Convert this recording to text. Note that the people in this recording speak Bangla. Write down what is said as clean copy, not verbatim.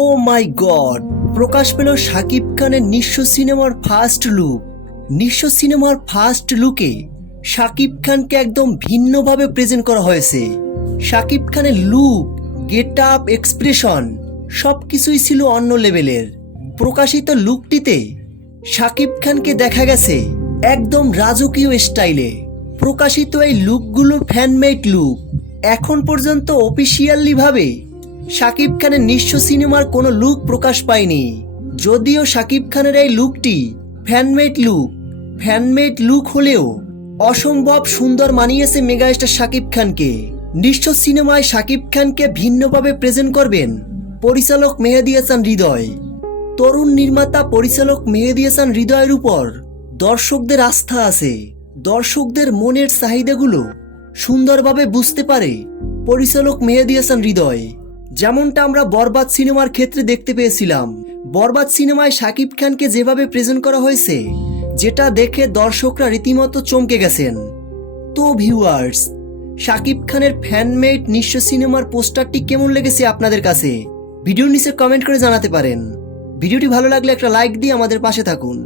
ও মাই গড, প্রকাশ পেল শাকিব খানের নিঃস্ব সিনেমার ফার্স্ট লুক। নিঃস্ব সিনেমার ফার্স্ট লুকে শাকিব খানকে একদম ভিন্নভাবে প্রেজেন্ট করা হয়েছে। শাকিব খানের লুক, গেট আপ, এক্সপ্রেশন সবকিছুই ছিল অন্য লেভেলের। প্রকাশিত লুকটিতে শাকিব খানকে দেখা গেছে একদম রাজকীয় স্টাইলে। প্রকাশিত এই লুকগুলোর ফ্যানমেড লুক। এখন পর্যন্ত অফিসিয়ালি ভাবে শাকিব খানের নিঃস্ব সিনেমার কোনো লুক প্রকাশ পায়নি। যদিও শাকিব খানের এই লুকটি ফ্যানমেড লুক হলেও অসম্ভব সুন্দর মানিয়েছে মেগাস্টার শাকিব খানকে। নিঃস্ব সিনেমায় শাকিব খানকে ভিন্নভাবে প্রেজেন্ট করবেন পরিচালক মেহেদী হাসান হৃদয়। তরুণ নির্মাতা পরিচালক মেহেদী হাসান হৃদয়ের উপর দর্শকদের আস্থা আছে। দর্শকদের মনের চাহিদাগুলো সুন্দরভাবে বুঝতে পারে পরিচালক মেহেদী হাসান হৃদয়। যেমনটা আমরা বরবাদ সিনেমার ক্ষেত্রে দেখতে পেয়েছিলাম। বরবাদ সিনেমায় শাকিব খানকে যেভাবে প্রেজেন্ট করা হয়েছে, যেটা দেখে দর্শকরা রীতিমতো চমকে গেছেন। তো ভিউয়ার্স, শাকিব খানের ফ্যানমেড নিঃস্ব সিনেমার পোস্টারটি কেমন লেগেছে আপনাদের কাছে? ভিডিওর নিচে কমেন্ট করে জানাতে পারেন। ভিডিওটি ভালো লাগলে একটা লাইক দিয়ে আমাদের পাশে থাকুন।